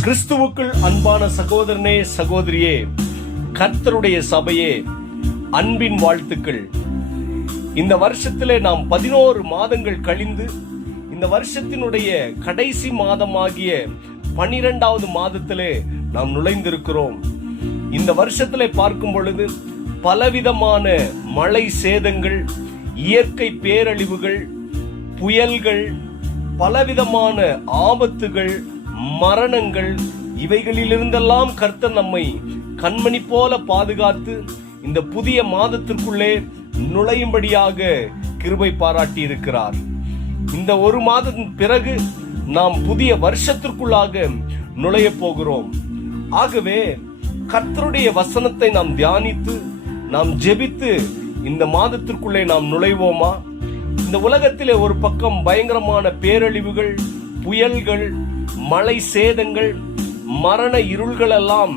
கிறிஸ்துவுக்குள் அன்பான சகோதரனே, சகோதரியே, கர்த்தருடைய சபையே, அன்பின் வாழ்த்துக்கள். இந்த வருஷத்திலே நாம் 11 மாதங்கள் கழிந்து இந்த வருஷத்தினுடைய கடைசி மாதமாகிய 12வது மாதத்திலே நாம் நுழைந்திருக்கிறோம். இந்த வருஷத்திலே பார்க்கும் பொழுது பலவிதமான மழை சேதங்கள், இயற்கை பேரழிவுகள், புயல்கள், பலவிதமான ஆபத்துகள், மரணங்கள், இவைகளிலிருந்தெல்லாம் கர்த்தர் நம்மை கண்மணி போல பாதுகாத்து இந்த புதிய மாதத்திற்குள்ளே நுழையும்படியாக கிருபை பாராட்டி இருக்கிறார். இந்த ஒரு மாதத்தின் பிறகு நாம் புதிய வருஷத்திற்குள்ளாக நுழைய போகிறோம். ஆகவே கர்த்தருடைய வசனத்தை நாம் தியானித்து, நாம் ஜெபித்து இந்த மாதத்திற்குள்ளே நாம் நுழைவோமா? இந்த உலகத்திலே ஒரு பக்கம் பயங்கரமான பேரழிவுகள், புயல்கள், மழை சேதங்கள், மரண இருள்கள் எல்லாம்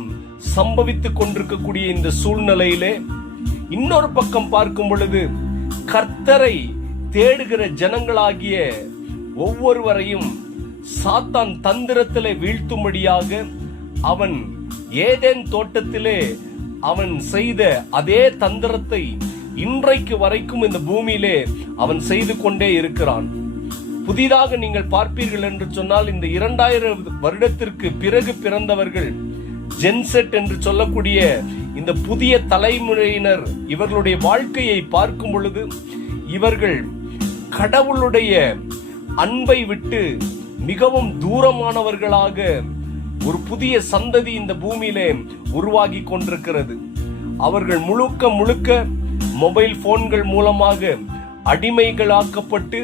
சம்பவித்துக் கொண்டிருக்கக்கூடிய இந்த சூழ்நிலையிலே இன்னொரு பக்கம் பார்க்கும் பொழுது கர்த்தரை தேடுகிற ஜனங்களாகிய ஒவ்வொருவரையும் சாத்தான் தந்திரத்திலே வீழ்த்தும்படியாக அவன் ஏதேன் தோட்டத்திலே அவன் செய்த அதே தந்திரத்தை இன்றைக்கு வரைக்கும் இந்த பூமியிலே அவன் செய்து கொண்டே இருக்கிறான். புதிதாக நீங்கள் பார்ப்பீர்கள் என்று சொன்னால், இந்த 2000 வருடத்திற்கு பிறகு பிறந்தவர்கள், ஜென்செட் என்று சொல்லக்கூடிய இந்த புதிய தலைமுறையினர், இவர்களுடைய வாழ்க்கையை பார்க்கும் பொழுது இவர்கள் கடவுளுடைய அன்பை விட்டு மிகவும் தூரமானவர்களாக ஒரு புதிய சந்ததி இந்த பூமியிலே உருவாகி கொண்டிருக்கிறது. அவர்கள் முழுக்க மொபைல் போன்கள் மூலமாக அடிமைகளாக்கப்பட்டு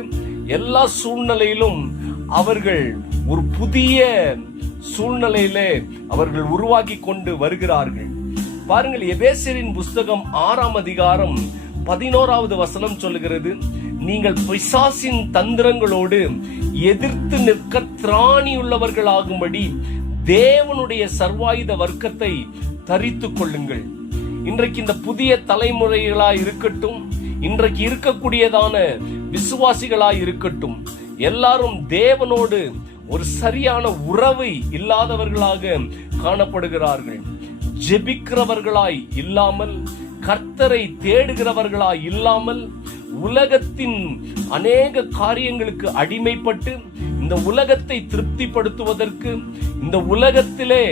எல்லா சூழ்நிலையிலும் அவர்கள் ஒரு புதிய சூழ்நிலையிலே அவர்கள் உருவாகி கொண்டு வருகிறார்கள். பாருங்கள், எபேசியரின் புஸ்தகம் 6ஆம் அதிகாரம் 11வது வசனம் சொல்லுகிறது, நீங்கள் பிசாசின் தந்திரங்களோடு எதிர்த்து நிற்க திராணியுள்ளவர்களாகும்படி தேவனுடைய சர்வாயுத வர்க்கத்தை தரித்துக் கொள்ளுங்கள். இன்றைக்கு இந்த புதிய தலைமுறைகளாய் இருக்கட்டும், இன்றைக்கு இருக்கக்கூடியதான விசுவாசிகளாய் இருக்கட்டும், எல்லாரும் தேவனோடு ஒரு சரியான உறவை இல்லாதவர்களாக காணப்படுகிறார்கள். ஜெபிக்கிறவர்களாய் இல்லாமல், கர்த்தரை தேடுகிறவர்களாய் இல்லாமல், உலகத்தின் அநேக காரியங்களுக்கு அடிமைப்பட்டு இந்த உலகத்தை திருப்திப்படுத்துவதற்கு, இந்த உலகத்திலே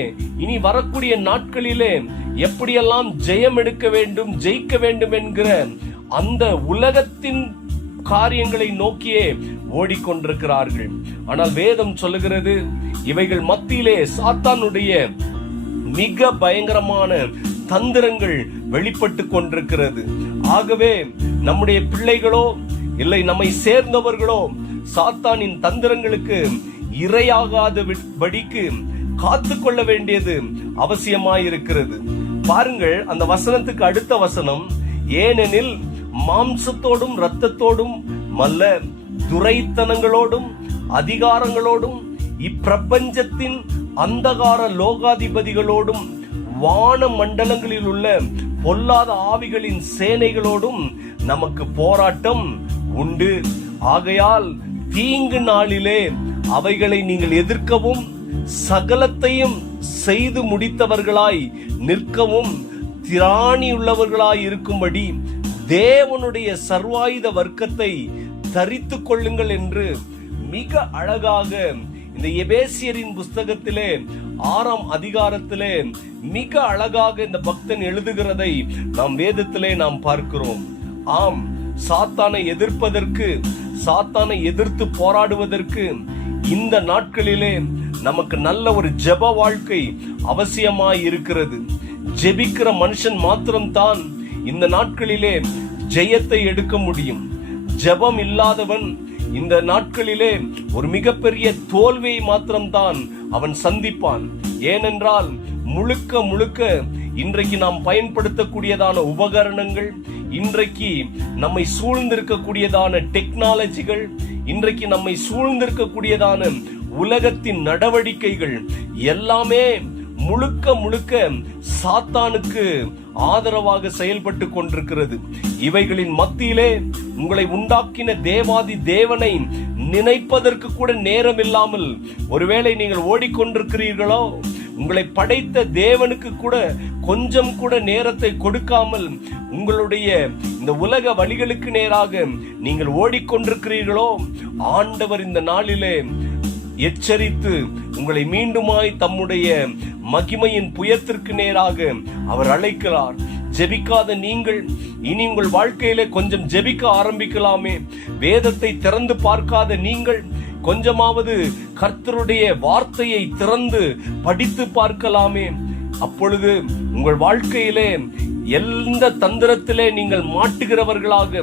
இனி வரக்கூடிய நாட்களிலே எப்படியெல்லாம் ஜெயம் எடுக்க வேண்டும், ஜெயிக்க வேண்டும் என்கிற அந்த உலகத்தின் காரியங்களை நோக்கியே ஓடிக்கொண்டிருக்கிறார்கள். ஆனால் வேதம் சொல்லுகிறது, இவைகள் மத்தியிலே சாத்தானுடைய மிக பயங்கரமான தந்திரங்கள் வெளிப்பட்டு கொண்டிருக்கிறது. ஆகவே நம்முடைய பிள்ளைகளோ இல்லை நம்மை சேர்ந்தவர்களோ சாத்தானின் தந்திரங்களுக்கு இரையாகாதபடிக்கு காத்து கொள்ள வேண்டியது அவசியமாயிருக்கிறது. பாருங்கள், அந்த வசனத்துக்கு அடுத்த வசனம், ஏனெனில் மாம்சத்தோடும் இரத்தத்தோடும் அல்ல, துரைத்தனங்களோடும் அதிகாரங்களோடும் இப்பிரபஞ்சத்தின் அந்தகார லோகாதிபதிகளோடும் வான மண்டலங்களில் உள்ள பொல்லாத ஆவிகளின் சேனைகளோடும் நமக்கு போராட்டம் உண்டு. ஆகையால் தீங்கு நாளிலே அவைகளை நீங்கள் எதிர்க்கவும், சகலத்தையும் செய்து முடித்தவர்களாய் நிற்கவும் திராணியுள்ளவர்களாய் இருக்கும்படி தேவனுடைய சர்வாயுத வர்க்கத்தை தரித்துக் கொள்ளுங்கள் என்று மிக அழகாக இந்த எபேசியரின் புஸ்தகத்திலே 6ஆம் அதிகாரத்திலே மிக அழகாக இந்த பக்தன் எழுதுகிறதை நாம் வேதத்திலே நாம் பார்க்கிறோம். ஆம், சாத்தானை எதிர்ப்பதற்கு, சாத்தானை எதிர்த்து போராடுவதற்கு இந்த நாட்களிலே நமக்கு நல்ல ஒரு ஜெப வாழ்க்கை அவசியமாய் இருக்கிறது. ஜெபிக்கிற மனுஷன் மாத்திரம்தான் இந்த நாட்களிலே ஜெயத்தை எடுக்க முடியும். ஜெபம் இல்லாதவன் இந்த நாட்களிலே ஒரு மிகப்பெரிய தோல்வியை மாத்திரம்தான் அவன் சந்திப்பான். ஏனென்றால் முழுக்க இன்றைக்கு நாம் பயன்படுத்தக்கூடியதான உபகரணங்கள், இன்றைக்கு நம்மை சூழ்ந்திருக்கக்கூடியதான டெக்னாலஜிகள், இன்றைக்கு நம்மை சூழ்ந்திருக்கக்கூடியதான உலகத்தின் நடவடிக்கைகள் எல்லாமே முழுக்க சாத்தானுக்கு ஆதரவாக செயல்பட்டு கொண்டிருக்கிறது. இவைகளின் மத்தியிலே உங்களை உண்டாக்கின தேவாதி தேவனை நினைப்பதற்கு கூட நேரம் இல்லாமல் ஒருவேளை நீங்கள் ஓடிக்கொண்டிருக்கிறீர்களோ, உங்களை படைத்த தேவனுக்கு கூட கொஞ்சம் கூட நேரத்தை கொடுக்காமல் உங்களுடைய இந்த உலக வழிகளுக்கு நேராக நீங்கள் ஓடிக்கொண்டிருக்கிறீர்களோ, ஆண்டவர் இந்த நாளிலே எச்சரித்து உங்களை மீண்டுமாய் தம்முடைய மகிமையின் புயத்திற்கு நேராக அவர் அழைக்கிறார். ஜெபிக்காத நீங்கள் இனி உங்கள் வாழ்க்கையிலே கொஞ்சம் ஜெபிக்க ஆரம்பிக்கலாமே. வேதத்தை திறந்து பார்க்காத நீங்கள் கொஞ்சமாவது கர்த்தருடைய வார்த்தையை திறந்து படித்து பார்க்கலாமே. அப்பொழுது உங்கள் வாழ்க்கையிலே எந்த தந்திரத்திலே நீங்கள் மாட்டுகிறவர்களாக,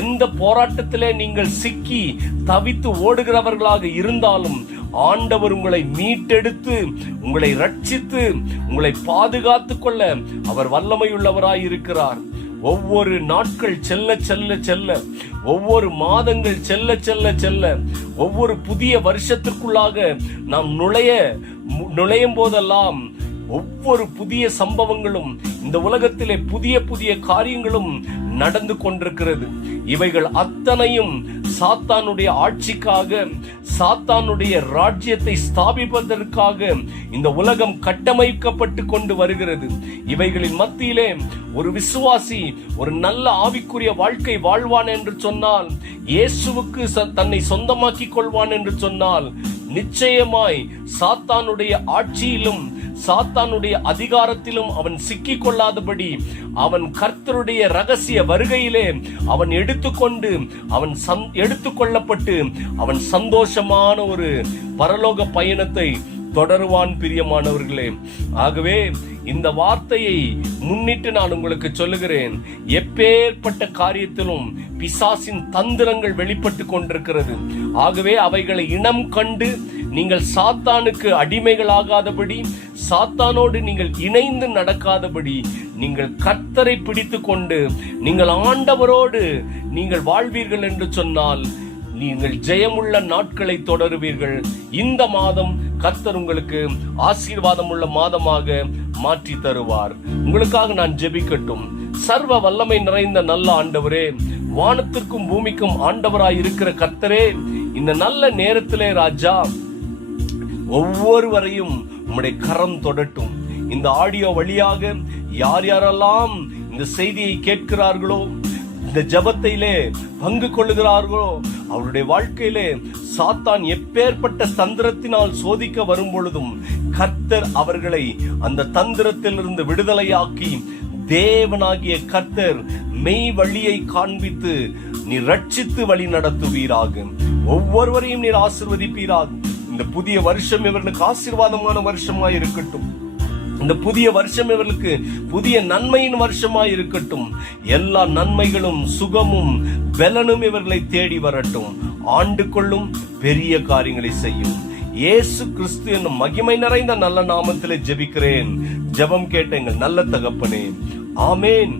எந்த போராட்டத்திலே நீங்கள் சிக்கி தவித்து ஓடுகிறவர்களாக இருந்தாலும் ஆண்டவர் உங்களை மீட்டெடுத்து உங்களை ரட்சித்து உங்களை பாதுகாத்துக் கொள்ள அவர் வல்லமையுள்ளவராய் இருக்கிறார். ஒவ்வொரு நாட்கள் செல்ல செல்ல செல்ல, ஒவ்வொரு மாதங்கள் செல்ல செல்ல செல்ல, ஒவ்வொரு புதிய வருஷத்திற்குள்ளாக நாம் நுழையும் போதெல்லாம் ஒவ்வொரு புதிய சம்பவங்களும், இந்த உலகத்திலே புதிய புதிய காரியங்களும் நடந்து கொண்டிருக்கிறது. இவைகள் அத்தனையும் சாத்தானுடைய ஆட்சிக்காக, சாத்தானுடைய ராஜ்யத்தை ஸ்தாபிப்பதற்காக இந்த உலகம் கட்டமைக்கப்பட்டு கொண்டு வருகிறது. இவைகளின் மத்தியிலே ஒரு விசுவாசி ஒரு நல்ல ஆவிக்குரிய வாழ்க்கை வாழ்வான் என்று சொன்னால், இயேசுவுக்கு தன்னை சொந்தமாக்கி கொள்வான் என்று சொன்னால், நிச்சயமாய் சாத்தானுடைய ஆட்சியிலும் சாத்தானுடைய அதிகாரத்திலும் அவன் சிக்கிக் கொள்ளாதபடி அவன் கர்த்தருடைய ரகசிய வருகையிலே அவன் எடுத்துக்கொள்ளப்பட்டு அவன் சந்தோஷமான ஒரு பரலோக பயணத்தை தொடருவான். பிரியமானவர்களே, ஆகவே இந்த வார்த்தையை முன்னிட்டு நான் உங்களுக்கு சொல்லுகிறேன், எப்பேற்பட்ட காரியத்திலும் பிசாசின் தந்திரங்கள் வெளிப்பட்டு கொண்டிருக்கிறது. ஆகவே அவைகளை இனம் கண்டு நீங்கள் சாத்தானுக்கு அடிமைகளாகாதபடி, சாத்தானோடு நீங்கள் இணைந்து நடக்காதபடி, நீங்கள் கர்த்தரை பிடித்து கொண்டு நீங்கள் ஆண்டவரோடு நீங்கள் வாழ்வீர்கள் என்று சொன்னால் நீங்கள் ஜெயமுள்ள நாட்களை தொடருவீர்கள். இந்த மாதம் கர்த்தர் உங்களுக்கு ஆசீர்வாதம் உள்ள மாதமாக மாற்றி தருவார். உங்களுக்காக நான் ஜெபிக்கட்டும். சர்வ வல்லமை நிறைந்த நல்ல ஆண்டவரே, வானத்திற்கும் பூமிக்கும் ஆண்டவராய் இருக்கிற கர்த்தரே, இந்த நல்ல நேரத்திலே ராஜா ஒவ்வொருவரையும் உம்முடைய கரம் தொடட்டும். இந்த ஆடியோ வழியாக யார் யாரெல்லாம் இந்த செய்தியை கேட்கிறார்களோ, இந்த ஜபத்திலே பங்கு கொள்ளுகிறார்களோ, அவருடைய வாழ்க்கையிலே சாத்தான் எப்பேற்பட்ட தந்திரத்தினால் சோதிக்க வரும் பொழுதும் கர்த்தர் அவர்களை அந்த தந்திரத்திலிருந்து விடுதலையாக்கி தேவனாகிய கர்த்தர் மெய் வழியை காண்பித்து நீர் ரட்சித்து வழி நடத்துவீராக. ஒவ்வொருவரையும் நீர் ஆசீர்வதிப்பீராக. இந்த புதிய வருஷம் இவர்களுக்கு ஆசீர்வாதமான வருஷமாய் இருக்கட்டும். இந்த புதிய வருஷம் இவர்களுக்கு புதிய நன்மையின் வருஷமாய் இருக்கட்டும். எல்லா நன்மைகளும் சுகமும் பலனும் இவர்களை தேடி வரட்டும். ஆண்டு கொள்ளும் பெரிய காரியங்களை செய்யும். இயேசு கிறிஸ்து என்னும் மகிமை நிறைந்த நல்ல நாமத்திலே ஜெபிக்கிறேன். ஜெபம் கேட்ட எங்கள் நல்ல தகப்பனே, ஆமேன்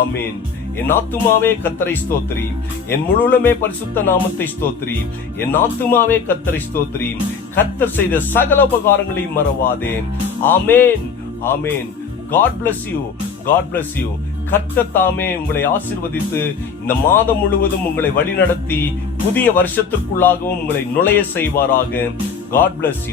ஆமேன். என் ஆத்துமாவே கர்த்தரை ஸ்தோத்திரி, என் முழுமே பரிசுத்த நாமத்தை ஸ்தோத்திரி. என் ஆத்துமாவே கர்த்தரை ஸ்தோத்திரி, கர்த்தர் செய்த சகல உபகாரங்களையும் மறவாதே. ஆமேன் ஆமேன். God bless you. God bless you. கர்த்தர் தாமே உங்களை ஆசீர்வதித்து இந்த மாதம் முழுவதும் உங்களை வழிநடத்தி புதிய வருஷத்திற்குள்ளாகவும் உங்களை நுழைய செய்வாராக. God bless you.